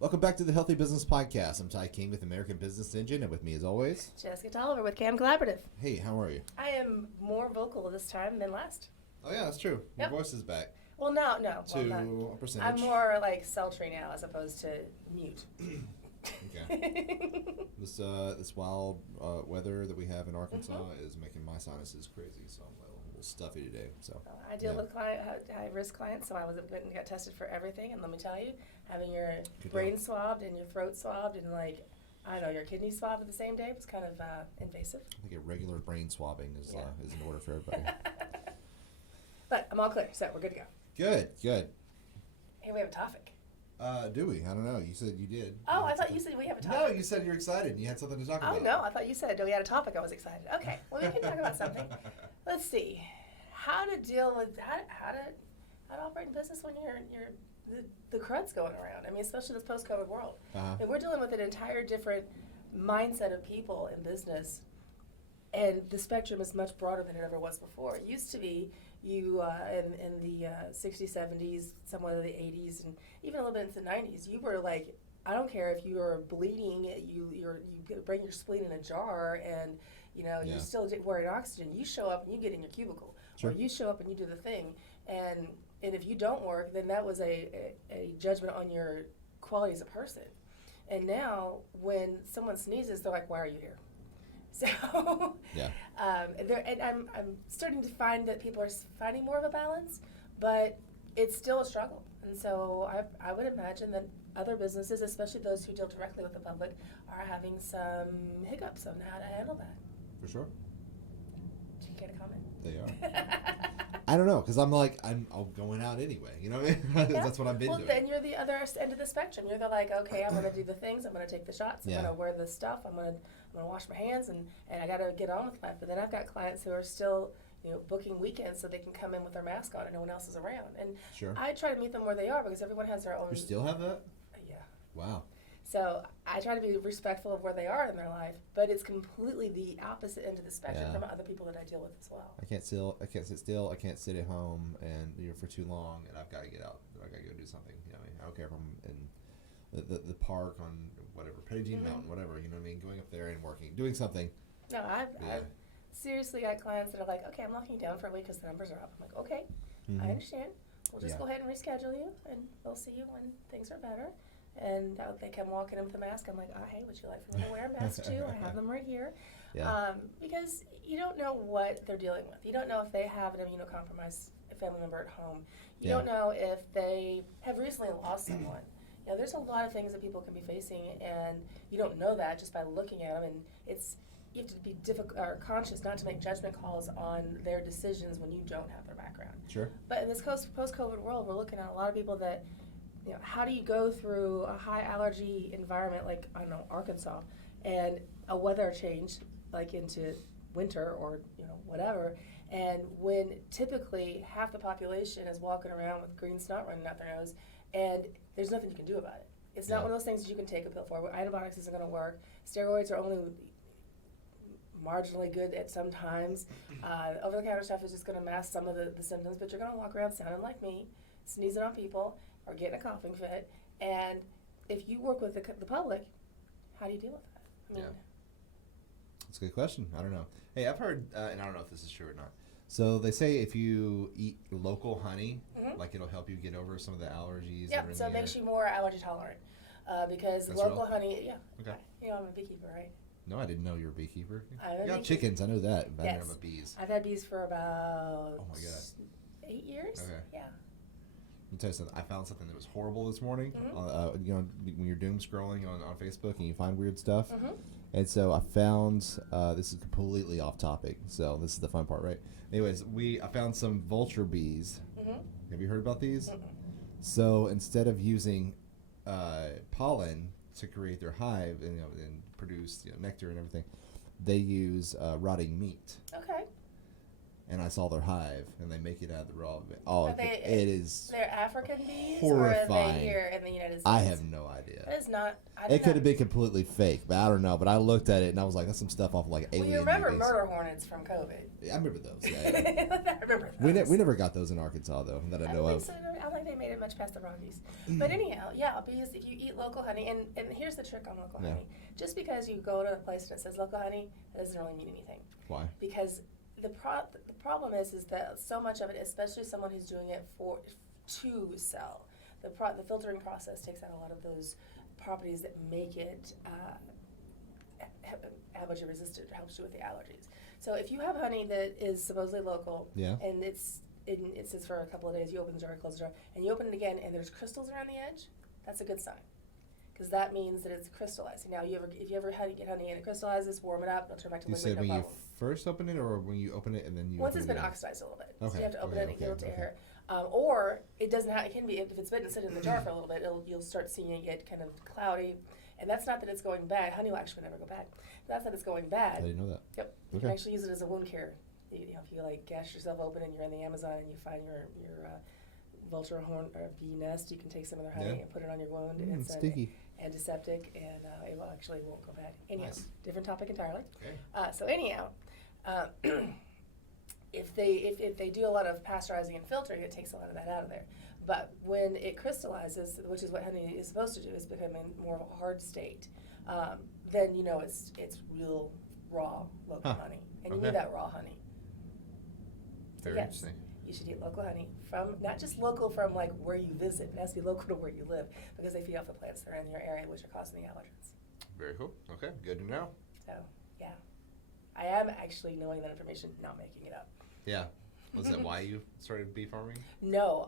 Welcome back to the Healthy Business Podcast. I'm Ty King with American Business Engine, and with me as always, Jessica Tolliver with CAM Collaborative. Hey, how are you? I am more vocal this time than last. Oh yeah, that's true. Your voice is back. Well, no. To a percentage. I'm more like sultry now as opposed to mute. Okay. This wild weather that we have in Arkansas is making my sinuses crazy, so I'm a little stuffy today. So I deal with high-risk clients, so I went and got tested for everything, and let me tell you, having your brain swabbed and your throat swabbed and your kidney swabbed at the same day was kind of invasive. I think a regular brain swabbing is in order for everybody. But I'm all clear, so we're good to go. Good. Hey, we have a topic. Do we? I don't know. You said you did. Oh, I thought you said we have a topic. No, you said you're excited and you had something to talk about. Oh, no, I thought you said we had a topic. I was excited. Okay, well, we can talk about something. Let's see. How to deal with, how to operate in business when the crud's going around. I mean, especially this post-COVID world. And we're dealing with an entire different mindset of people in business, and the spectrum is much broader than it ever was before. It used to be you in the 60s, 70s, somewhat of the 80s, and even a little bit into the 90s, you were like, I don't care if you're bleeding, you bring your spleen in a jar, and you're still wearing oxygen. You show up and you get in your cubicle, or you show up and you do the thing, and if you don't work, then that was a judgment on your quality as a person. And now, when someone sneezes, they're like, "Why are you here?" So, and I'm starting to find that people are finding more of a balance, but it's still a struggle. And so I would imagine that other businesses, especially those who deal directly with the public, are having some hiccups on how to handle that. For sure. Did you get a comment? They are. I don't know, because I'm going out anyway. You know what I mean? That's what I've been doing. Well, then you're the other end of the spectrum. You're okay, I'm going to do the things. I'm going to take the shots. I'm going to wear the stuff. I'm going to wash my hands, and I got to get on with life. But then I've got clients who are still, booking weekends so they can come in with their mask on and no one else is around. And I try to meet them where they are because everyone has their own. You still have that? Yeah. Wow. So I try to be respectful of where they are in their life, but it's completely the opposite end of the spectrum from other people that I deal with as well. I can't sit still. I can't sit at home and for too long, and I've got to get out. I've got to go do something. I don't care if I'm in the park on whatever, Pettigene Mountain, whatever. You know what I mean? Going up there and working, doing something. No, I've seriously got clients that are like, okay, I'm locking you down for a week because the numbers are up. I'm like, okay, I understand. We'll just go ahead and reschedule you, and we'll see you when things are better. And they come walking in with a mask. I'm like, hey, would you like for me to wear a mask too? I have them right here. Because you don't know what they're dealing with. You don't know if they have an immunocompromised family member at home. You don't know if they have recently lost someone. There's a lot of things that people can be facing, and you don't know that just by looking at them. And you have to be conscious not to make judgment calls on their decisions when you don't have their background. Sure. But in this post-COVID world, we're looking at a lot of people that, how do you go through a high allergy environment like, I don't know, Arkansas, and a weather change like into winter or, whatever, and when typically half the population is walking around with green snot running out their nose, and there's nothing you can do about it. It's not one of those things that you can take a pill for. Antibiotics isn't going to work. Steroids are only marginally good at some times. Over-the-counter stuff is just going to mask some of the symptoms, but you're going to walk around sounding like me, sneezing on people, or getting a coughing fit. And if you work with the public, how do you deal with that? That's a good question. I don't know. Hey, I've heard, and I don't know if this is true or not. So they say if you eat local honey, like it'll help you get over some of the allergies. Yeah, so it makes you more allergy tolerant. Because local honey, Okay. I'm a beekeeper, right? No, I didn't know you were a beekeeper. You got chickens, I know that. But I yes. never have bees. I've had bees for about 8 years. Okay. Yeah. Let me tell you something. I found something that was horrible this morning. When you're doom scrolling on Facebook and you find weird stuff. And so I found, this is completely off topic, so this is the fun part, right? Anyways, I found some vulture bees. Have you heard about these? So instead of using pollen to create their hive and produce nectar and everything, they use rotting meat. Okay. and I saw their hive, and they make it out of the raw. Oh, it is. They're African bees, horrifying. Or are they here in the United States? I have no idea. That is not. It could have been completely fake, but I don't know. But I looked at it and I was like, "That's some stuff off of like alien." Well, you remember movies. murder hornets from COVID? Yeah, I remember those. Yeah, I remember those. We never got those in Arkansas though, that I know of. So. I don't think they made it much past the Rockies. But anyhow, yeah, bees. If you eat local honey, and here's the trick on local honey: just because you go to a place and it says local honey, that doesn't really mean anything. Why? Because the problem is that so much of it, especially someone who's doing it to sell, the filtering process takes out a lot of those properties that make it allergy resistant, or helps you with the allergies. So if you have honey that is supposedly local, and it sits for a couple of days, you open the jar, close the jar, and you open it again, and there's crystals around the edge, that's a good sign. Because that means that it's crystallizing. Now, if you ever get honey and it crystallizes, warm it up, it'll turn back to liquid. You said when you first open it, or when you open it and then you. Once it's been oxidized a little bit, so you have to open it and give it to air. Okay. Or it doesn't have. It can be if it's been sitting in the jar for a little bit. You'll start seeing it get kind of cloudy, and that's not that it's going bad. Honey will actually never go bad. That's that it's going bad. I didn't know that. Yep. You can actually use it as a wound care. If you like gash yourself open and you're in the Amazon and you find your vulture horn or bee nest, you can take some of their honey and put it on your wound. And it's sticky. Antiseptic, and it won't go bad. Anyhow, different topic entirely. Okay. So anyhow, if they do a lot of pasteurizing and filtering, it takes a lot of that out of there. But when it crystallizes, which is what honey is supposed to do, is become in more of a hard state, then you know it's real raw local honey, and you need that raw honey. Very interesting. You should eat local honey from, not just local from like where you visit, it has to be local to where you live, because they feed off the plants that are in your area, which are causing the allergens. Very cool. Okay, good to know. So, yeah. I am actually knowing that information, not making it up. Yeah. Was that why you started bee farming? No,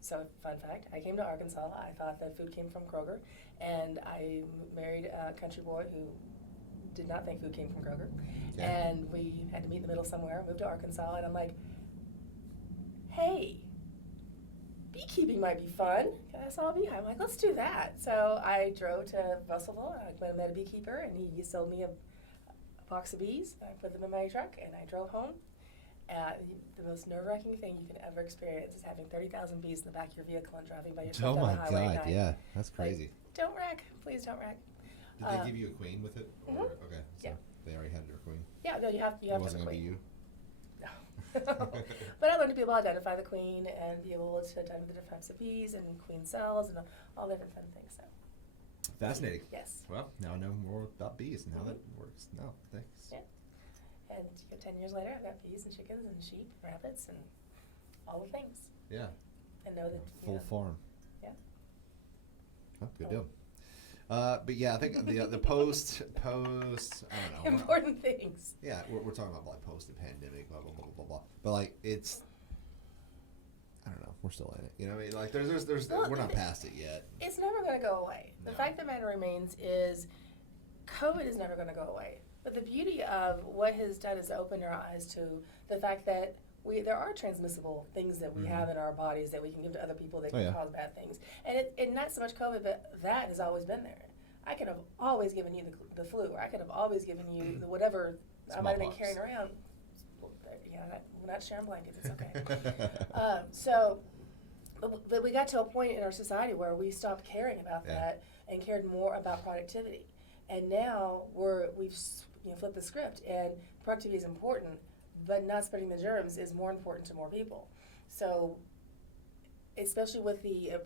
so fun fact, I came to Arkansas, I thought that food came from Kroger, and I married a country boy who did not think food came from Kroger. Okay. And we had to meet in the middle somewhere, moved to Arkansas, and I'm like, hey, beekeeping might be fun. I saw a beehive. I'm like, let's do that. So I drove to Russellville, and I met a beekeeper, and he sold me a box of bees. I put them in my truck, and I drove home. The most nerve-wracking thing you can ever experience is having 30,000 bees in the back of your vehicle and driving by yourself down the highway at night. Yeah, that's crazy. Like, don't wreck. Please don't wreck. Did they give you a queen with it? Or, okay, so they already had your queen. Yeah, no, you have to have a queen. It wasn't going to be you? No. But I learned to be able to identify the queen and be able to identify the different types of bees and queen cells and all different fun things. So. Fascinating. Yes. Well, now I know more about bees and how that works. No, thanks. Yeah. And 10 years later, I've got bees and chickens and sheep, rabbits, and all the things. Yeah. And know that full farm. Yeah. Oh, good deal. But yeah, I think the post, I don't know. Important things. Yeah, we're talking about like post the pandemic, blah blah blah blah blah. But like it's, I don't know, we're still in it. You know what I mean? Like there's we're not past it yet. It's never going to go away. The fact of the matter remains is, COVID is never going to go away. But the beauty of what has done is open our eyes to the fact that there are transmissible things that we have in our bodies that we can give to other people that can cause bad things. And not so much COVID, but that has always been there. I could have always given you the flu, or I could have always given you the whatever I might have been carrying around. We're not sharing blankets, it's okay. But we got to a point in our society where we stopped caring about that and cared more about productivity. And now we've flipped the script, and productivity is important, but not spreading the germs is more important to more people. So, especially with the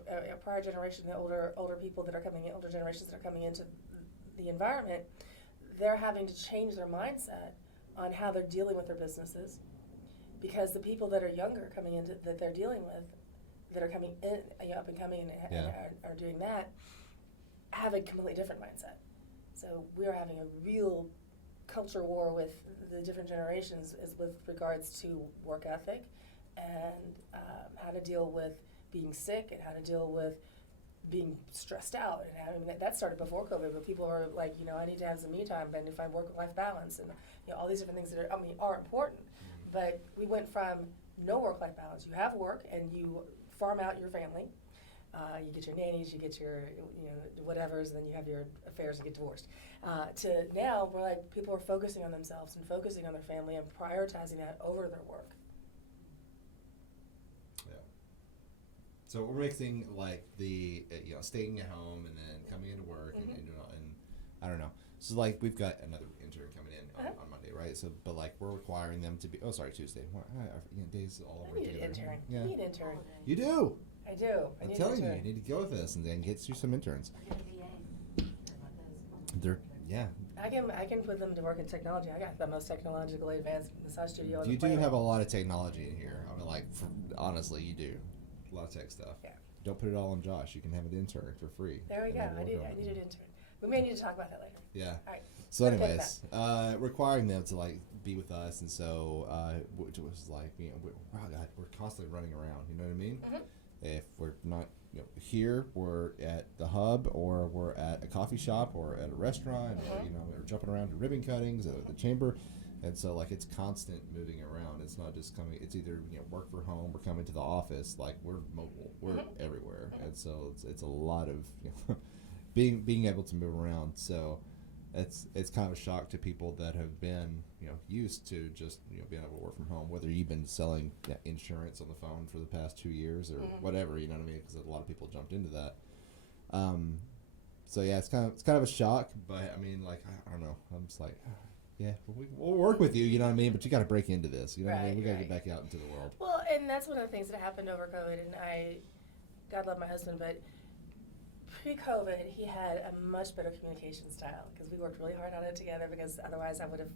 prior generation, the older people that are coming in, older generations that are coming into the environment, they're having to change their mindset on how they're dealing with their businesses, because the people that are younger coming into that they're dealing with, that are coming in, up and coming and are doing that, have a completely different mindset. So we're having a real culture war with the different generations with regards to work ethic and how to deal with being sick and how to deal with being stressed out. And that started before COVID, but people are like, I need to have some me time and to find work-life balance and all these different things that are important. But we went from no work-life balance. You have work and you farm out your family, You get your nannies, you get your whatevers, and then you have your affairs and get divorced. To now, we're like people are focusing on themselves and focusing on their family and prioritizing that over their work. Yeah. So we're mixing like the staying at home and then coming into work and I don't know. So like we've got another intern coming in on Monday, right? So but like we're requiring them to be Tuesday. Days all over. I need an intern. Yeah. You need an intern. You do. I do. I'm telling you, you need to go with us and then get you some interns. They're I can put them to work in technology. I got the most technologically advanced massage studio on the You planet. do have a lot of technology in here. I mean, like, honestly, you do. A lot of tech stuff. Yeah. Don't put it all on Josh. You can have an intern for free. There we go. I need an intern. We may need to talk about that later. Yeah. All right. So anyways, requiring them to like be with us, and so which was like, we're constantly running around. You know what I mean? Mm-hmm. If we're not here, we're at the hub, or we're at a coffee shop, or at a restaurant, or we're jumping around to ribbon cuttings at the chamber, and so like it's constant moving around. It's not just coming. It's either work for home or coming to the office. Like we're mobile. We're everywhere, and so it's a lot of being able to move around. So it's kind of a shock to people that have been used to just being able to work from home, whether you've been selling insurance on the phone for the past 2 years or whatever, you know what I mean, because a lot of people jumped into that. So yeah, it's kind of a shock, but I mean, like I don't know, I'm just like, yeah, we'll work with you, you know what I mean, but you got to break into this, you know what I mean, we got to get back out into the world. Well, and that's one of the things that happened over COVID, and God love my husband, but pre-COVID, he had a much better communication style because we worked really hard on it together, because otherwise I would have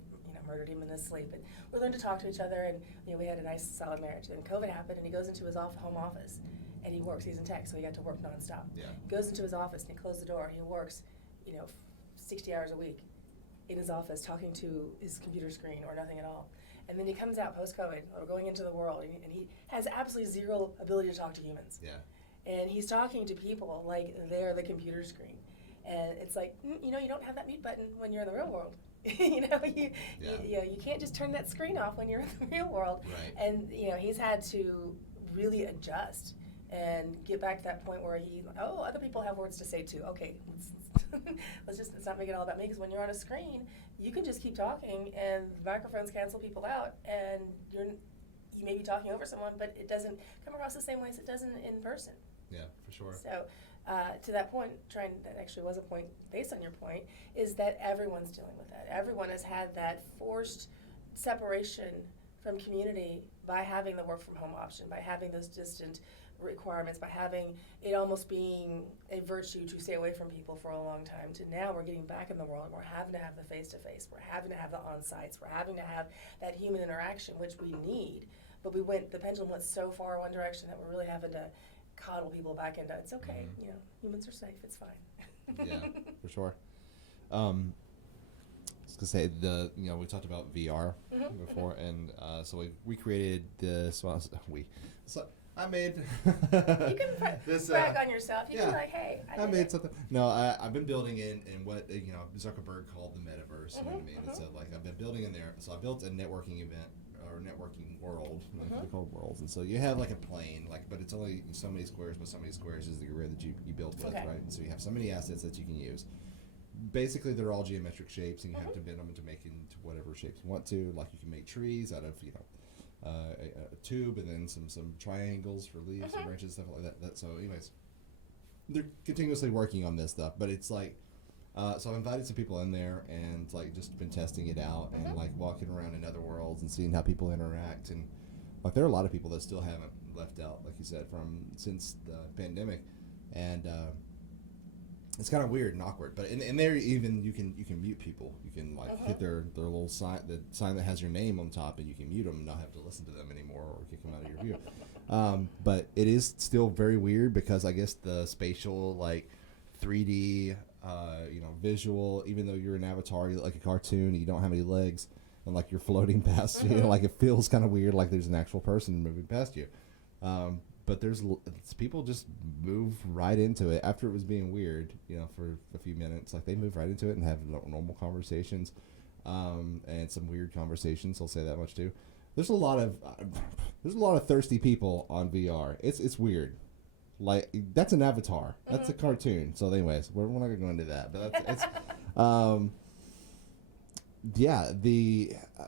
murdered him in his sleep. And we learned to talk to each other, and we had a nice solid marriage. Then COVID happened, and he goes into his home office and he works. He's in tech, so he got to work nonstop. Yeah. He goes into his office and he closed the door and he works 60 hours a week in his office talking to his computer screen or nothing at all. And then he comes out post-COVID or going into the world, and he has absolutely zero ability to talk to humans. Yeah. And he's talking to people like they're the computer screen. And it's like, you don't have that mute button when you're in the real world. You can't just turn that screen off when you're in the real world. Right. And, he's had to really adjust and get back to that point where other people have words to say too. Okay, let's not make it all about me, because when you're on a screen, you can just keep talking and the microphones cancel people out, and you may be talking over someone, but it doesn't come across the same way as it does in person. Yeah, for sure. So, to that point, that actually was a point based on your point, is that everyone's dealing with that. Everyone has had that forced separation from community by having the work from home option, by having those distant requirements, by having it almost being a virtue to stay away from people for a long time, to now we're getting back in the world and we're having to have the face-to-face, we're having to have the on-sites, we're having to have that human interaction, which we need. But the pendulum went so far one direction that we're really having to coddle people back into, it's okay, humans are safe, it's fine. Yeah, for sure. I was gonna say we talked about VR before, and so we created this. I made. You can this, brag on yourself. You can be like, hey, I made something. No, I've been building in what Zuckerberg called the metaverse. You know what I mean? And so I've been building in there. So I built a networking event or networking world, they're called worlds. And so you have like a plane, but it's only so many squares, but so many squares is the grid that you built with, right? And so you have so many assets that you can use. Basically, they're all geometric shapes, and you have to bend them to make it into whatever shapes you want to. Like you can make trees out of a tube, and then some triangles for leaves and branches, stuff like that. So anyways, they're continuously working on this stuff, but it's like, so I've invited some people in there and like just been testing it out and like walking around in other worlds and seeing how people interact. And like there are a lot of people that still haven't left out, like you said, since the pandemic. And it's kind of weird and awkward, but in there even you can mute people. You can like hit their little sign, the sign that has your name on top, and you can mute them and not have to listen to them anymore or kick them out of your view. But it is still very weird because I guess the spatial like 3D visual, even though you're an avatar, you're like a cartoon, you don't have any legs, and like you're floating past you, like it feels kind of weird, like there's an actual person moving past you. But people just move right into it after it was being weird, for a few minutes. Like they move right into it and have normal conversations, and some weird conversations. I'll say that much too. There's a lot of thirsty people on VR. It's weird. Like, that's an avatar. That's a cartoon. So anyways, we're not gonna go into that. But that's it's yeah,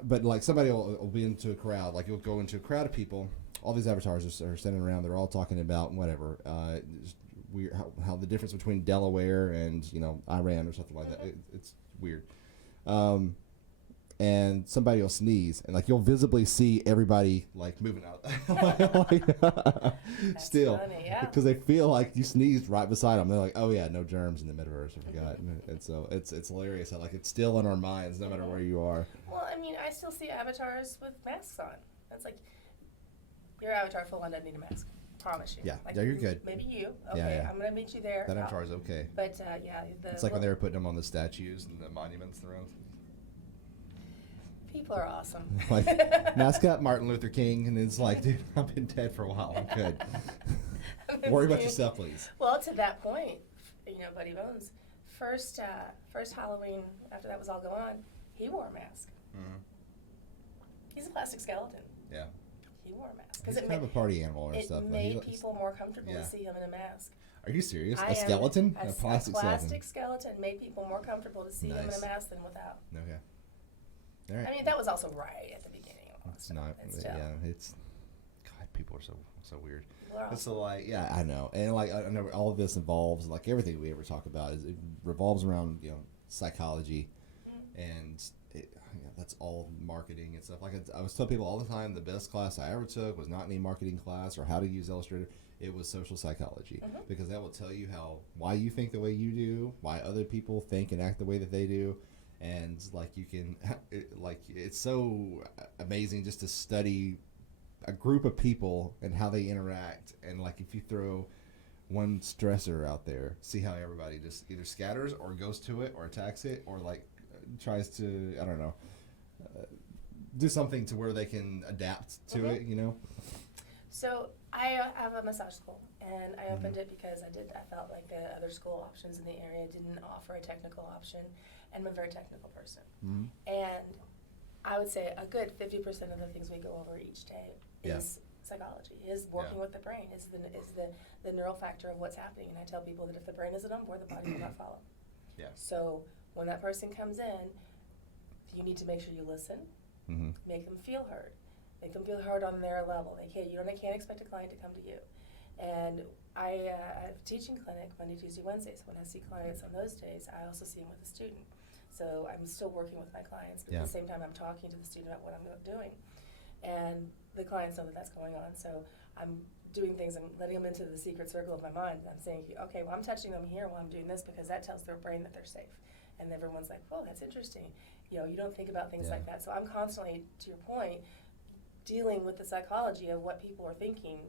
but like somebody will be into a crowd, like you'll go into a crowd of people, all these avatars are standing around, they're all talking about whatever, just weird, how the difference between Delaware and, Iran or something like that. It's weird. And somebody will sneeze, and like you'll visibly see everybody like moving out, still, funny, yeah. because they feel like you sneezed right beside them. They're like, "Oh yeah, no germs in the metaverse." I forgot, and so it's hilarious how like it's still in our minds, no matter where you are. Well, I mean, I still see avatars with masks on. It's like your avatar full on doesn't need a mask. Promise you. Yeah, like, yeah, you're good. Maybe you. Okay, Yeah. I'm gonna meet you there. That avatar is okay. But yeah, It's like when they were putting them on the statues and the monuments around. People are awesome. Like mascot Martin Luther King, and it's like, dude, I've been dead for a while. I'm good. Worry about yourself, please. Well, to that point, Buddy Bones, first Halloween after that was all going on, he wore a mask. Mm-hmm. He's a plastic skeleton. Yeah. He wore a mask He's kind of a party animal or stuff. It made people more comfortable to see him in a mask. Are you serious? A skeleton? A plastic skeleton made people more comfortable to see him in a mask than without. Okay. All right. I mean, that was also right at the beginning. It's not. It's God. People are so weird. It's so like, yeah, I know, and like I know all of this involves like everything we ever talk about it revolves around psychology, and that's all marketing and stuff. Like I was telling people all the time, the best class I ever took was not any marketing class or how to use Illustrator. It was social psychology, because that will tell you why you think the way you do, why other people think and act the way that they do. And like you can, it's so amazing just to study a group of people and how they interact. And like if you throw one stressor out there, see how everybody just either scatters or goes to it or attacks it or like tries to, I don't know, do something to where they can adapt to it. So I have a massage school, and I opened it because I felt like the other school options in the area didn't offer a technical option. And I'm a very technical person. And I would say a good 50% of the things we go over each day is psychology, is working with the brain, is the neural factor of what's happening. And I tell people that if the brain isn't on board, the body will not follow. Yeah. So when that person comes in, you need to make sure you listen, make them feel heard. Make them feel heard on their level. They can't expect a client to come to you. And I have a teaching clinic Monday, Tuesday, Wednesdays. When I see clients on those days, I also see them with a student. So I'm still working with my clients, but at the same time I'm talking to the student about what I'm doing. And the clients know that that's going on. So I'm doing things, I'm letting them into the secret circle of my mind. I'm saying, okay, well, I'm touching them here while I'm doing this because that tells their brain that they're safe. And everyone's like, oh, that's interesting. You don't think about things like that. So I'm constantly, to your point, dealing with the psychology of what people are thinking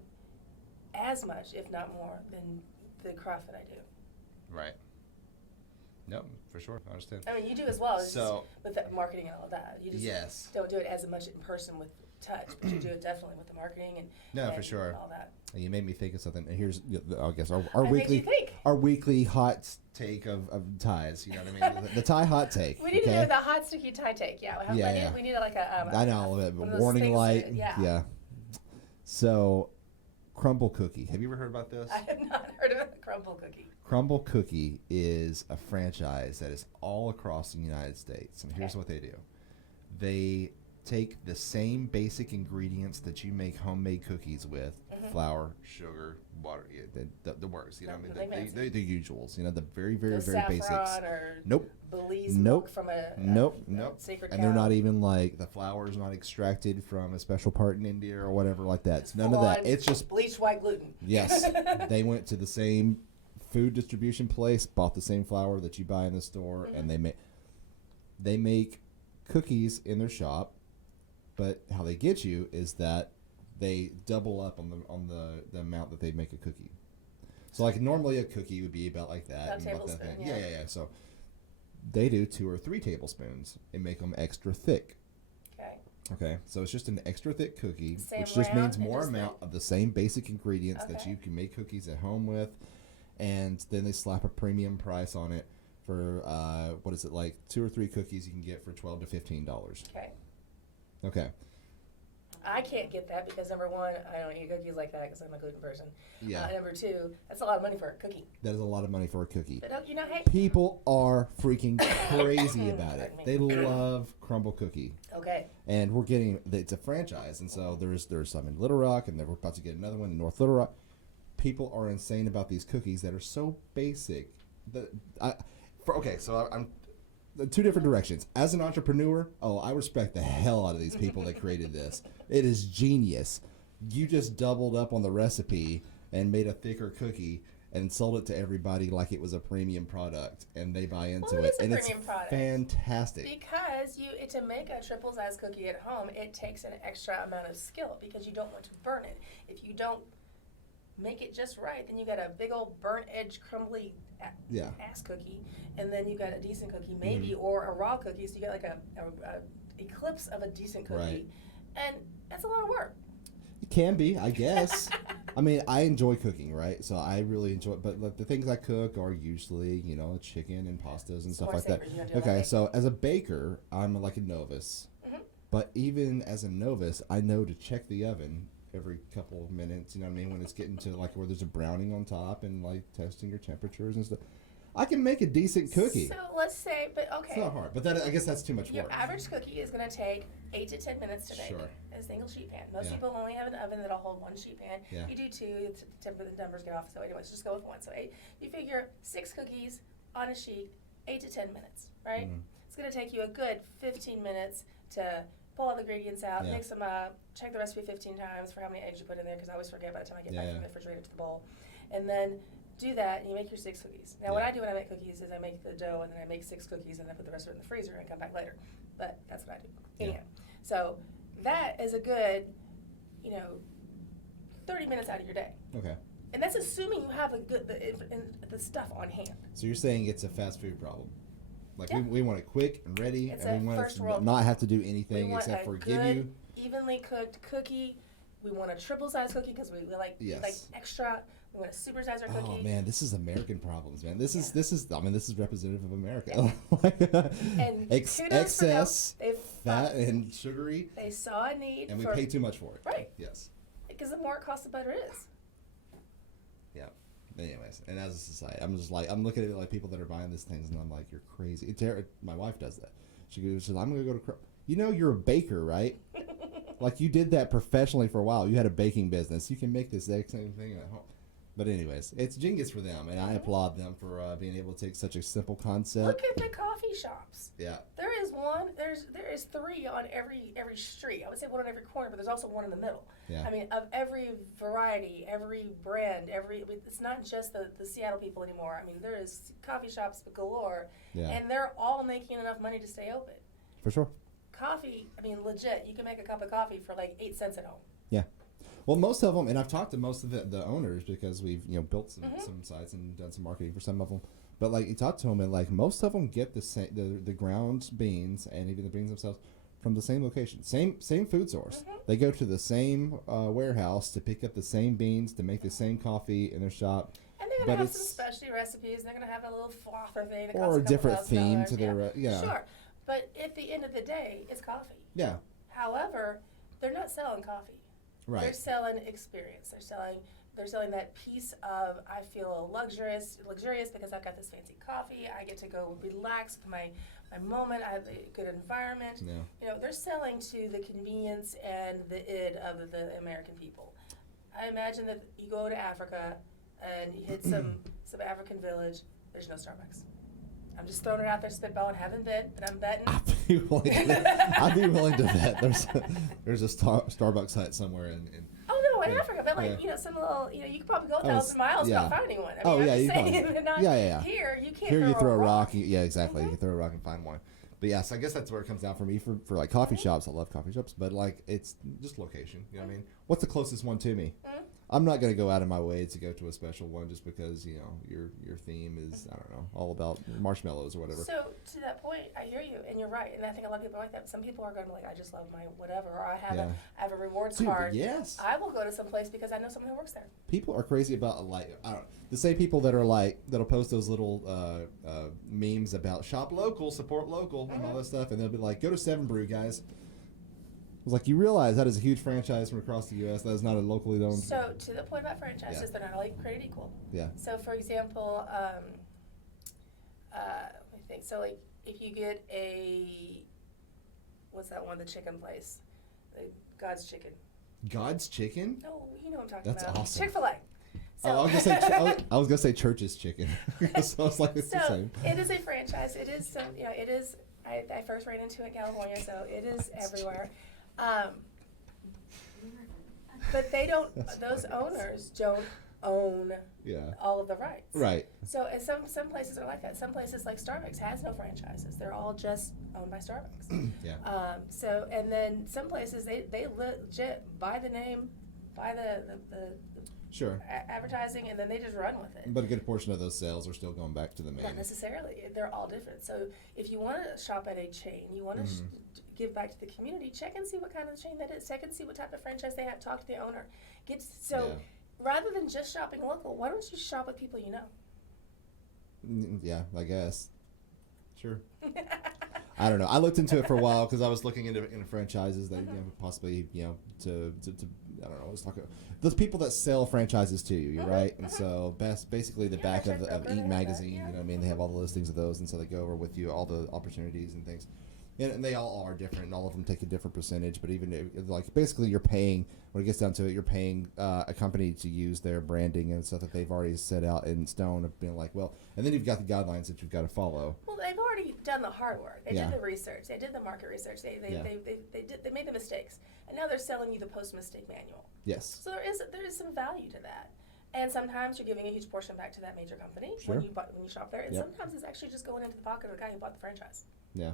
as much, if not more, than the craft that I do. Right. No, for sure. I understand. I mean, you do as well. So with the marketing and all of that. You just don't do it as much in person with touch, but you do it definitely with the marketing and for sure. All that. And you made me think of something. And here's, I guess, our weekly hot take of ties. You know what I mean? the tie hot take. We need to do the hot sticky tie take. Yeah. We need like a. I know a warning light. Yeah. So, crumble cookie. Have you ever heard about this? I have not heard of a crumble cookie. Crumble Cookie is a franchise that is all across the United States. And here's what they do. They take the same basic ingredients that you make homemade cookies with, flour, sugar, water, the works. The usuals. The very, very, very basics. Or nope. Belize milk from a sacred cow. And they're not even like, the flour is not extracted from a special part in India or whatever like that. It's none of that. It's just bleached white gluten. Yes. They went to the same food distribution place, bought the same flour that you buy in the store, and they make cookies in their shop. But how they get you is that they double up on the amount that they make a cookie. So like normally a cookie would be about like that. About a tablespoon. Yeah. So they do 2 or 3 tablespoons and make them extra thick. Okay. So it's just an extra thick cookie, which just means more amount of the same basic ingredients that you can make cookies at home with. And then they slap a premium price on it for, what is it, like 2 or 3 cookies you can get for $12 to $15. Okay. Okay. I can't get that because number one, I don't eat cookies like that because I'm a gluten person. Yeah. Number two, that's a lot of money for a cookie. That is a lot of money for a cookie. But hey, people are freaking crazy about it. They love crumble cookie. Okay. And we're getting, it's a franchise, and so there's some in Little Rock, and then we're about to get another one in North Little Rock. People are insane about these cookies that are so basic. I'm two different directions. As an entrepreneur, I respect the hell out of these people that created this. It is genius. You just doubled up on the recipe and made a thicker cookie and sold it to everybody like it was a premium product, and they buy into it. And it's fantastic. Because to make a triple size cookie at home, it takes an extra amount of skill because you don't want to burn it. If you don't make it just right, then you got a big old burnt edge crumbly ass cookie, and then you got a decent cookie maybe, or a raw cookie, so you got like a eclipse of a decent cookie, right. And that's a lot of work. It can be, I guess. I mean, I enjoy cooking, right? So I really enjoy it, but the things I cook are usually, chicken and pastas and stuff like that. Okay, so as a baker, I'm like a novice. Mm-hmm. But even as a novice, I know to check the oven every couple of minutes, you know what I mean, when it's getting to like where there's a browning on top and like testing your temperatures and stuff. I can make a decent cookie. So let's say, but okay. It's not hard, but I guess that's too much work. Your average cookie is going to take 8 to 10 minutes to make. Sure. In a single sheet pan. Most people only have an oven that'll hold one sheet pan. Yeah. You do two, the numbers get off. So anyways, just go with one. So 8. You figure 6 cookies on a sheet, 8 to 10 minutes, right? Mm-hmm. It's going to take you a good 15 minutes to pull all the ingredients out, mix them up, check the recipe 15 times for how many eggs you put in there, because I always forget by the time I get back from the refrigerator to the bowl. And then do that, and you make your 6 cookies. Now, what I do when I make cookies is I make the dough, and then I make 6 cookies, and I put the rest of it in the freezer and come back later. But that's what I do. Anyhow, so that is a good, 30 minutes out of your day. Okay. And that's assuming you have the stuff on hand. So you're saying it's a fast food problem? Like we want it quick and ready, it's and we want it to not have to do anything except for give you evenly cooked cookie. We want a triple size cookie because we like extra. We want to supersize our cookie. Oh man, this is American problems, man. This is representative of America. And excess fat and sugary. They saw a need, and we pay too much for it. Right. Yes. Because the more it costs, the better it is. Yeah. Anyways, and as a society, I'm looking at it like people that are buying these things, and I'm like, you're crazy. My wife does that. She says, I'm going to go to. You're a baker, right? Like you did that professionally for a while. You had a baking business. You can make this exact same thing at home. But anyways, it's genius for them, and I applaud them for being able to take such a simple concept. Look at the coffee shops. Yeah. There is 3 on every street. I would say 1 on every corner, but there's also 1 in the middle. Yeah. I mean, of every variety, every brand, it's not just the Seattle people anymore. I mean, there is coffee shops galore, and they're all making enough money to stay open. For sure. Coffee, I mean, legit, you can make a cup of coffee for like 8 cents at home. Yeah. Well, most of them, and I've talked to most of the owners because we've built some sites and done some marketing for some of them. But like you talk to them, and like most of them get the ground beans and even the beans themselves from the same location, same food source. Mm-hmm. They go to the same warehouse to pick up the same beans to make the same coffee in their shop. And they're gonna have some specialty recipes. They're gonna have a little frother thing that or a different theme to their Sure, but at the end of the day, it's coffee. Yeah. However, they're not selling coffee. Right. They're selling experience. They're selling that piece of I feel luxurious because I've got this fancy coffee. I get to go relax with my moment. I have a good environment. Yeah. They're selling to the convenience and the id of the American people. I imagine that you go to Africa and you hit some African village. There's no Starbucks. I'm just throwing it out there, spitballing. Haven't been, but I'm betting. I'd be willing to bet. There's a Starbucks hut somewhere in Oh no, in Africa, but some little, you could probably go 1,000 miles without finding one. I mean, you saying, yeah. Here, you can't. Here, you throw a rock. Mm-hmm. Yeah, exactly. You can throw a rock and find one. But yes, I guess that's where it comes down for me for like coffee shops. I love coffee shops, but like it's just location. You know what I mean? What's the closest one to me? Mm-hmm. I'm not going to go out of my way to go to a special one just because, your theme is, I don't know, all about marshmallows or whatever. So, to that point, I hear you, and you're right. And I think a lot of people are like that. Some people are going to be like, I just love my whatever, or I have a rewards card. Yes. I will go to some place because I know someone who works there. People are crazy about, the same people that are that'll post those little memes about shop local, support local, and all that stuff, and they'll be like, go to 7 Brew, guys. was like, you realize that is a huge franchise from across the U.S. That is not a locally owned. So to the point about franchises, they're not all created equal. Yeah. So for example, let me think. So like if you get what's that one, the chicken place? God's Chicken. God's Chicken? No, you know what I'm talking about. That's awesome. Chick-fil-A. So I was gonna say Church's Chicken. So I was like, it's the same. It is a franchise. It is it is. I first ran into it in California, so it is everywhere. But they don't. Those owners don't own all of the rights. Right. So and some places are like that. Some places like Starbucks has no franchises. They're all just owned by Starbucks. Yeah. So and then some places they legit buy the name, buy the sure advertising, and then they just run with it. But a good portion of those sales are still going back to the main. Not necessarily. They're all different. So if you want to shop at a chain, you want to give back to the community, check and see what kind of chain that is. Check and see what type of franchise they have. Talk to the owner. Rather than just shopping local, why don't you shop with people you know? Yeah, I guess. Sure. I don't know. I looked into it for a while because I was looking into franchises that possibly to I don't know. I was talking those people that sell franchises to you, right? And so basically the back of Eat Magazine, you know what I mean? They have all the listings of those, and so they go over with you all the opportunities and things. And they all are different, and all of them take a different percentage. But even like basically, you're paying when it gets down to it, you're paying a company to use their branding and stuff that they've already set out in stone of being like, well, and then you've got the guidelines that you've got to follow. Well, they've already done the hard work. They did the research. They did the market research. They made the mistakes, and now they're selling you the post-mistake manual. Yes. So there is some value to that. And sometimes you're giving a huge portion back to that major company when you shop there, and sometimes it's actually just going into the pocket of the guy who bought the franchise. Yeah.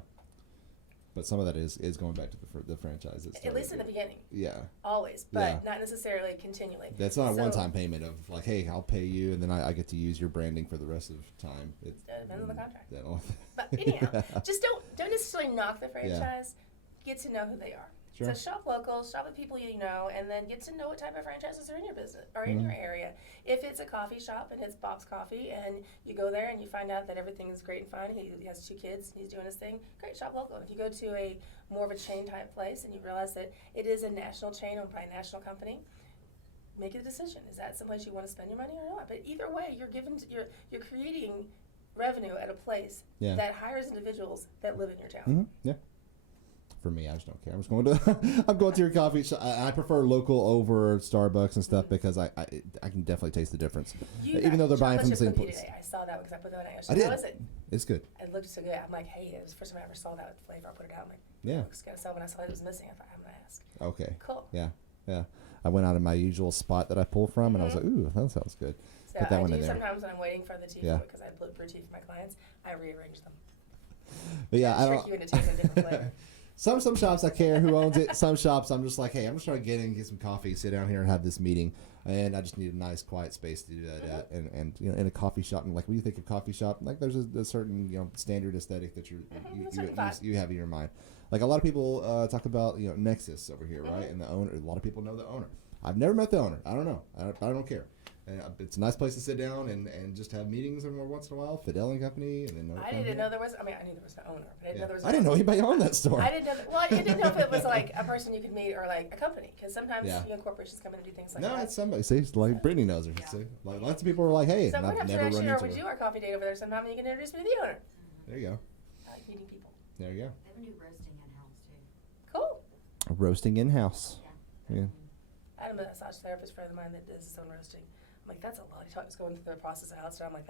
But some of that is going back to the franchise. At least in the beginning. Yeah. Always, but not necessarily continually. That's not a one-time payment of like, hey, I'll pay you, and then I get to use your branding for the rest of the time. It depends on the contract. But anyhow, just don't necessarily knock the franchise. Get to know who they are. Sure. So shop local, shop with people you know, and then get to know what type of franchises are in your business or in your area. If it's a coffee shop and it's Bob's Coffee, and you go there and you find out that everything is great and fine, he has 2 kids, he's doing his thing, great, shop local. If you go to a more of a chain type place and you realize that it is a national chain owned by a national company, make a decision. Is that someplace you want to spend your money or not? But either way, you're creating revenue at a place that hires individuals that live in your town. Yeah. For me, I just don't care. I'm just going to your coffee shop. I prefer local over Starbucks and stuff because I can definitely taste the difference. Even though they're buying from the same place. I saw that because I put that on I did. How is it? It's good. It looked so good. I'm like, hey, it was the first time I ever saw that flavor. I put it out. I'm like, yeah. So when I saw it was missing, I thought, I'm going to ask. Okay. Cool. Yeah. I went out of my usual spot that I pull from, and I was like, ooh, that sounds good. So put that I one do in there. sometimes when I'm waiting for the tea because I brew tea for my clients, I rearrange them. But I trick you into taking a different flavor. Some shops I care who owns it. Some shops I'm just like, hey, I'm just trying to get in, get some coffee, sit down here and have this meeting, and I just need a nice quiet space to do that at. And in a coffee shop, and like when you think of coffee shop, like there's a certain standard aesthetic that you have in your mind. Like a lot of people talk about Nexus over here, right? And the owner. A lot of people know the owner. I've never met the owner. I don't know. I don't care. And it's a nice place to sit down and just have meetings every once in a while. Fidel and Company, and then I didn't know there was. I mean, I knew there was an owner, but I didn't know there was. I didn't know anybody owned that store. I didn't know. I didn't know if it was like a person you could meet or like a company, because sometimes corporations come in and do things like that. No, it's somebody. See, like Brittany knows her. See, like lots of people are like, hey, so and I've never run into her. We do our coffee date over there sometime, and you can introduce me to the owner. There you go. I like meeting people. There you go. They have a new roasting in-house too. Cool. Roasting in-house. Yeah. I had a massage therapist friend of mine that does his own roasting. I'm like, that's a lot. He was going through the process of house, and I'm like,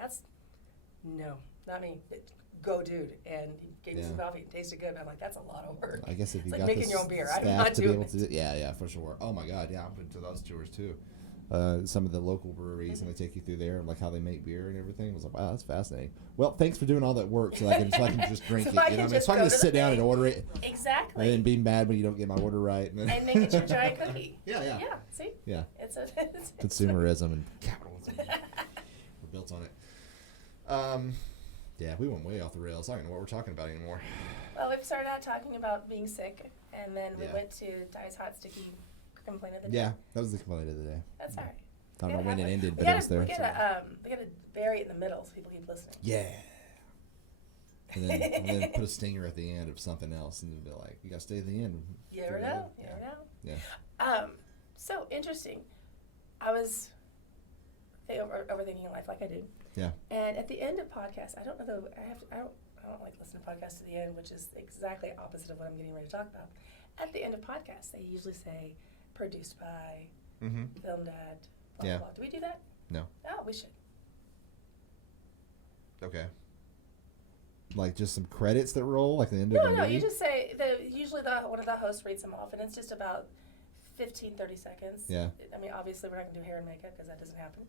no, not me. Go, dude. And he gave me some coffee. It tasted good. I'm like, that's a lot of work. I guess if you it's got like making your own beer. I'm staff not to be doing able to do, yeah, for sure. Oh my God, I've been to those tours too. Some of the local breweries, and they take you through there, like how they make beer and everything. I was like, wow, that's fascinating. Well, thanks for doing all that work, so I can just drink it. So I can just sit down and order it. Exactly. And then be mad when you don't get my order right. And make it your giant cookie. Yeah. See. Yeah. It's consumerism and capitalism. We're built on it. Yeah, we went way off the rails. I don't know what we're talking about anymore. Well, we started out talking about being sick, and then we went to Di's Hot Sticky Complaint of the Day. Yeah, that was the complaint of the day. That's all right. I don't know when it ended, but it was there. We gotta bury it in the middle so people keep listening. Yeah. and then put a stinger at the end of something else, and be like, you got to stay at the end. You never know. You never know. Yeah. So interesting. I was overthinking life like I do. Yeah. And at the end of podcasts, I don't know though. I don't like listen to podcasts to the end, which is exactly opposite of what I'm getting ready to talk about. At the end of podcasts, they usually say produced by, filmed at, blah, Yeah. blah, blah. Do we do that? No. Oh, we should. Okay. Like just some credits that roll, like the end of the movie? No, you just say, usually one of the hosts reads them off, and it's just about 15, 30 seconds. Yeah. I mean, obviously, we're not going to do hair and makeup because that doesn't happen.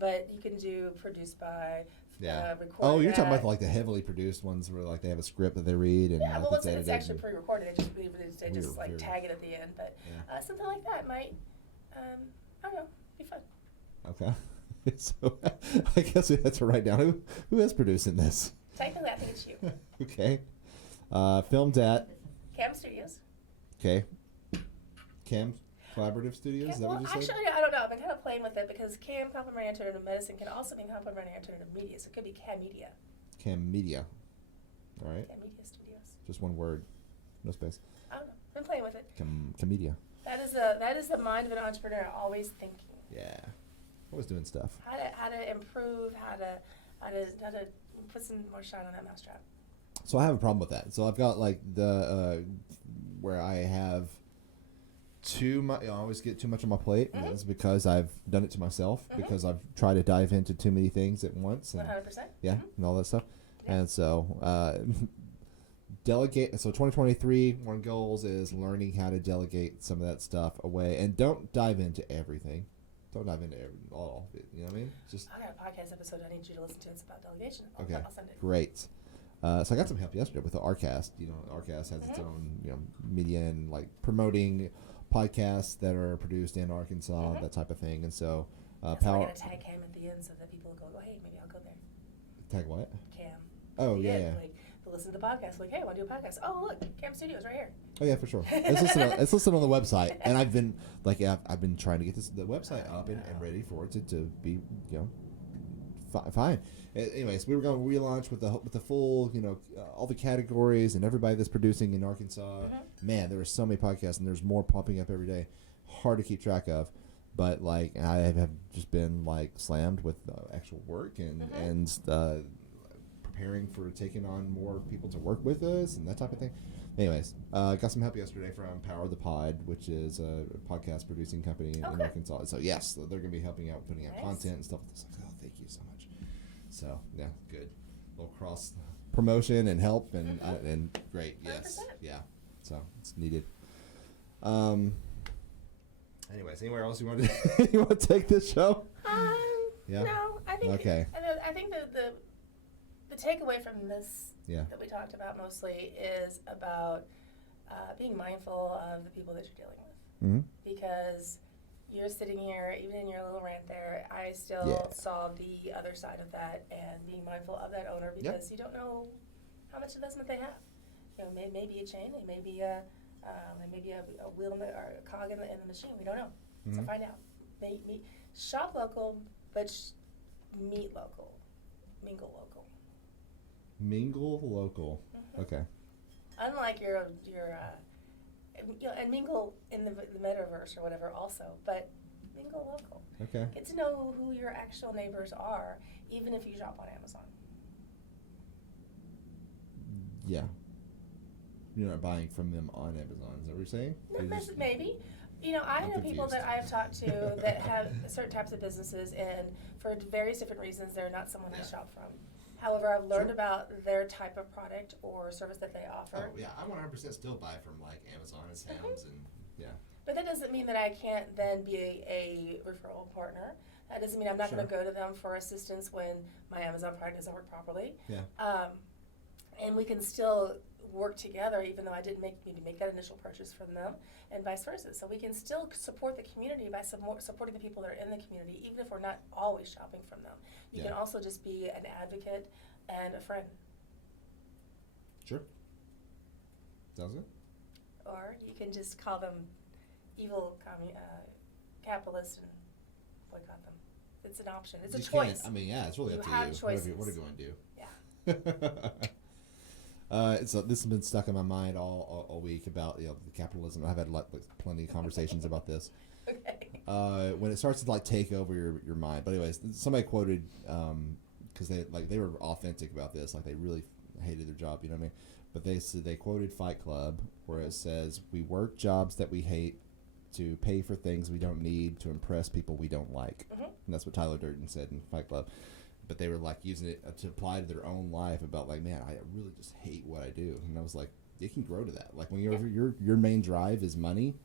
But you can do produced by, recorded Oh, you're talking at. about like the heavily produced ones where like they have a script that they read and Yeah, well, it's it's edited. actually pre-recorded. They just Weird. tag it at the end. But Yeah. something like that might, I don't know, be fun. Okay. So I guess we have to write down who is producing this. Technically, I think it's you. Okay. Filmed at Cam Studios. okay. Cam Collaborative Studios. Is that Well, what you said? actually, I don't know. I've been kind of playing with it because Cam Complementary Alternative Medicine can also mean Complementary Alternative Media. So it could be Cam Media. Cam Media. All right. Cam Media Studios. Just one word, no space. I don't know. I've been playing with it. Cam Media. That is the mind of an entrepreneur, always thinking. Yeah. Always doing stuff. How to improve, how to put some more shine on that mousetrap. So I have a problem with that. So I've got like the where I have too much. I always get too much on my plate, and that's because I've done it to myself. Because I've tried to dive into too many things at once. And 100%. yeah, and all that stuff. Yeah. And so delegate. So 2023, one of the goals is learning how to delegate some of that stuff away, and don't dive into everything. Don't dive into all of it. You know what I mean? Just I got a podcast episode I need you to listen to. It's about delegation. okay. I'll send it. Great. So I got some help yesterday with the Rcast. You know, Rcast has its own media and like promoting podcasts that are produced in Arkansas, that type of thing. And so That's why I'm going to tag Cam at the end so that people will go, hey, maybe I'll go there. Tag what? Cam. Oh, At the yeah, end, yeah. Like, they'll listen to the podcast. Like, hey, I want to do a podcast. Oh, look, Cam Studios right here. Oh yeah, for sure. It's listed on the website, and I've been I've been trying to get the website up and ready for it to be fine. Anyways, we were going to relaunch with the full all the categories and everybody that's producing in Arkansas. Man, there are so many podcasts, and there's more popping up every day. Hard to keep track of, but like I have just been like slammed with actual work and preparing for taking on more people to work with us and that type of thing. Anyways, got some help yesterday from Power the Pod, which is a podcast producing company in Arkansas. So yes, they're going to be helping out, putting out content and stuff. It's like, oh, thank you so much. So yeah, good. A little cross promotion and help and great. Yes, 100%. yeah. So it's needed. Anyways, anywhere else you want to take this show? Yeah. No, I think Okay. I think the takeaway from this that we talked about mostly is about being mindful of the people that you're dealing with. Because you're sitting here, even in your little rant there, I still saw the other side of that and being mindful of that owner because you don't know how much investment they have. You know, it may be a chain, it may be a wheel or a cog in the machine. We don't know. So find out. Shop local, but meet local, mingle local. Mingle local. Okay. Unlike your and mingle in the metaverse or whatever also, but mingle local. Okay. Get to know who your actual neighbors are, even if you shop on Amazon. Yeah. You're not buying from them on Amazon. Is that what you're saying? Maybe. You know, I I'm know people confused. that I've talked to that have certain types of businesses, and for various different reasons, they're not someone I shop from. However, I've learned about their type of product or service that they offer. Oh, yeah. I 100% still buy from, like, Amazon and Sam's and, yeah. But that doesn't mean that I can't then be a referral partner. That doesn't mean I'm not going to go to them for assistance when my Amazon product doesn't work properly. Yeah. And we can still work together, even though I didn't make that initial purchase from them, and vice versa. So we can still support the community by supporting the people that are in the community, even if we're not always shopping from them. You can also just be an advocate and a friend. Sure. Sounds good. Or you can just call them evil capitalists and boycott them. It's an option. It's a choice. I mean, yeah, it's really up to you. have choices. What are you going to do? Yeah. So this has been stuck in my mind all week about the capitalism. I've had plenty of conversations about this. Okay. When it starts to like take over your mind. But anyways, somebody quoted because they were authentic about this. Like they really hated their job. You know what I mean? But they quoted Fight Club where it says, "We work jobs that we hate to pay for things we don't need to impress people we don't like." Mm-hmm. And that's what Tyler Durden said in Fight Club. But they were like using it to apply to their own life about like, man, I really just hate what I do. And I was like, it can grow to that. Like when your main drive is money,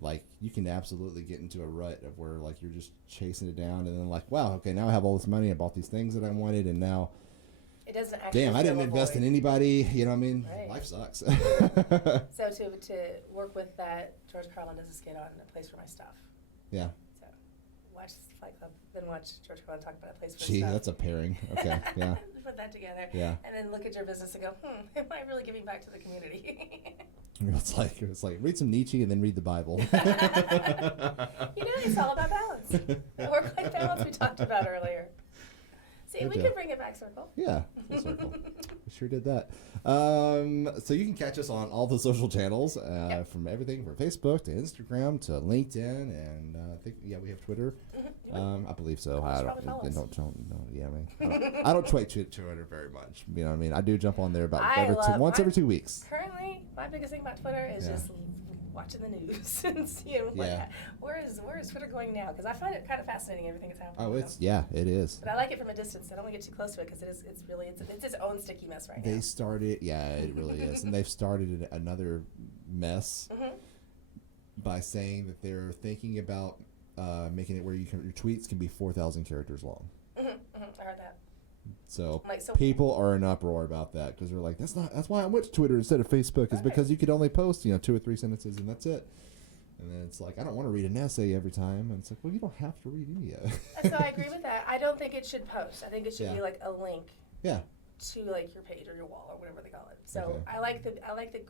like you can absolutely get into a rut of where like you're just chasing it down, and then like, wow, okay, now I have all this money, I bought these things that I wanted, and now it doesn't actually. Damn, I didn't invest in anybody. You know what I mean? Right. Life sucks. So to work with that, George Carlin does a skit on A Place for My Stuff. Yeah. So watch Fight Club, then watch George Carlin talk about A Place for Gee, His Stuff. that's a pairing. Okay, yeah. Put that together. Yeah. And then look at your business and go, am I really giving back to the community? It's like read some Nietzsche and then read the Bible. It's all about balance. The work-life balance we talked about earlier. See, we could bring it back circle. Yeah, full circle. We sure did that. So you can catch us on all the social channels, from everything from Facebook to Instagram to LinkedIn, and I think we have Twitter. Mm-hmm. I believe so. I don't tweet Twitter very much. You know what I mean? I do jump on there about once every 2 weeks. Currently, my biggest thing about Twitter is just watching the news and seeing where is Twitter going now, because I find it kind of fascinating, everything that's happening. Oh, it is. But I like it from a distance. I don't want to get too close to it because it's its own sticky mess right now. They started, it really is, and they've started another mess by saying that they're thinking about making it where your tweets can be 4,000 characters long. I heard that. So people are in uproar about that because they're like, that's why I went to Twitter instead of Facebook, is because you could only post 2 or 3 sentences and that's it. And then it's like, I don't want to read an essay every time. And it's like, well, you don't have to read any of it. So I agree with that. I don't think it should post. I think it should be like a link to like your page or your wall or whatever they call it. So I like the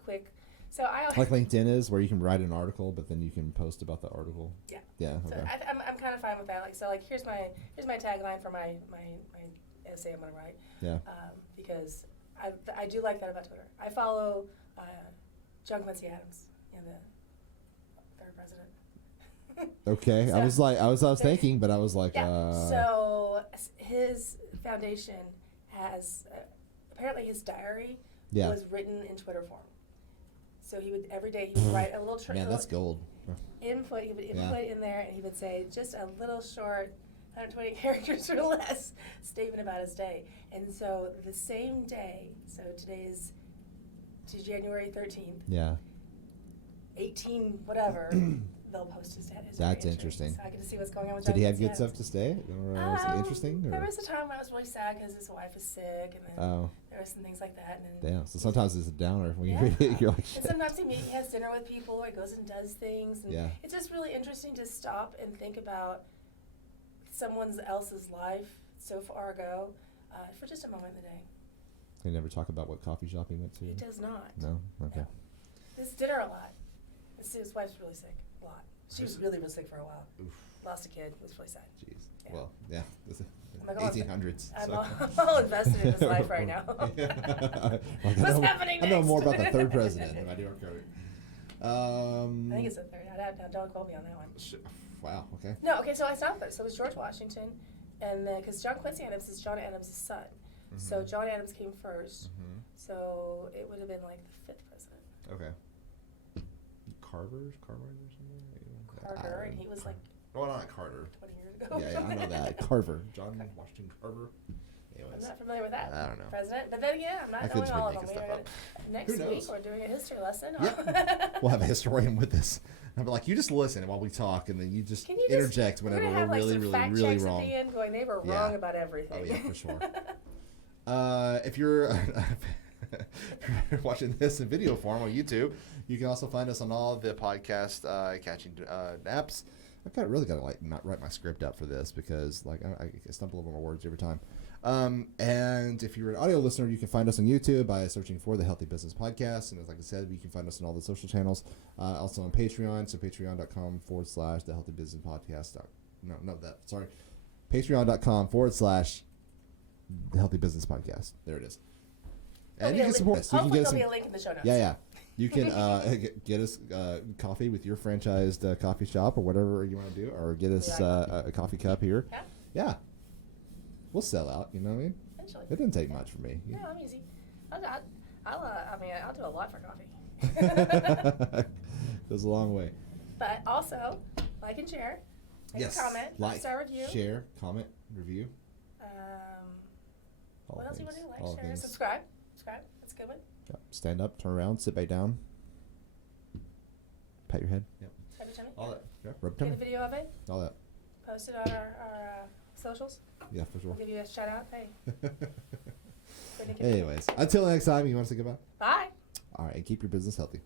quick. So like LinkedIn is, where you can write an article, but then you can post about the article. Yeah. Yeah. So Okay. I'm kind of fine with that. Like here's my tagline for my essay I'm gonna write. Yeah. Because I do like that about Twitter. I follow John Quincy Adams, the third president. Okay. So, I was thinking, but I was like, So his foundation has apparently his diary was written in Twitter form. So every day he would write a little man, that's gold. Input. He would input in there, and he would say just a little short, 120 characters or less statement about his day. And so the same day, so today is January 13th. Yeah. 18 whatever. They'll post his dad. That's interesting. So I get to see what's going on with Did he have good Adams. stuff to say? Or was it interesting? Or? There was a time when I was really sad because his wife is sick, and then there were some things like that. And then so sometimes it's a downer when you read it. You're like, shit. And sometimes he has dinner with people, or he goes and does things. And it's just really interesting to stop and think about someone else's life so far ago for just a moment in the day. They never talk about what coffee shop he went to? He does not. No? Okay. No. This dinner a lot. His wife's really sick. A lot. She was really sick for a while. Oof. Lost a kid. It was really sad. Jeez. Yeah. Well, yeah. This is like, 1800s. I'm all invested in his life right now. What's happening next? I know more about the third president than I do our current. I think it's the third. Don't quote me on that one. Wow. Okay. No. Okay. So it's not third. So it was George Washington, and then because John Quincy Adams is John Adams' son, so John Adams came first. So it would have been like the 5th president. Okay. Carver or something? Carter, and he was like. Oh, not Carter. 20 years ago. Yeah, I know that. Carver. John Washington Carver. Anyways. I'm not familiar with that. I don't know. President. But then again, I'm not knowing all of them. Next week, we're doing a history lesson. Yep. We'll have a historian with us. And I'll be like, you just listen while we talk, and then you just interject whenever we're really wrong. At the end going, they were wrong about everything. Oh, yeah, for sure. If you're watching this in video form on YouTube, you can also find us on all the podcast catching apps. I've really got to not write my script up for this because I stumble over my words every time. And if you're an audio listener, you can find us on YouTube by searching for the Healthy Business Podcast. And as like I said, you can find us on all the social channels. Also on Patreon. So patreon.com/the Healthy Business Podcast. Patreon.com/the Healthy Business Podcast. There it is. And you can support us. You can Hopefully get us there'll be a link in the show notes. Yeah. You can get us coffee with your franchised coffee shop or whatever you want to do, or get us a coffee cup here. Yeah. Yeah. We'll sell out. You know what I mean? Eventually. It doesn't take much for me. No, I'm easy. I'll do a lot for coffee. Goes a long way. But also, like and share. Make a comment. Like, star review. share, comment, review. What else do you want to do? Like, All share, things. subscribe. That's a good one. Yep. Stand up, turn around, sit back down. Pat your head. Yep. Have your tummy. All that. Yeah. Rub Get tummy. a video of it. All that. Post it on our socials. Yeah, for sure. We'll give you a shout out. Hey. Anyways, until next time, you want to say goodbye? Bye. All right, and keep your business healthy.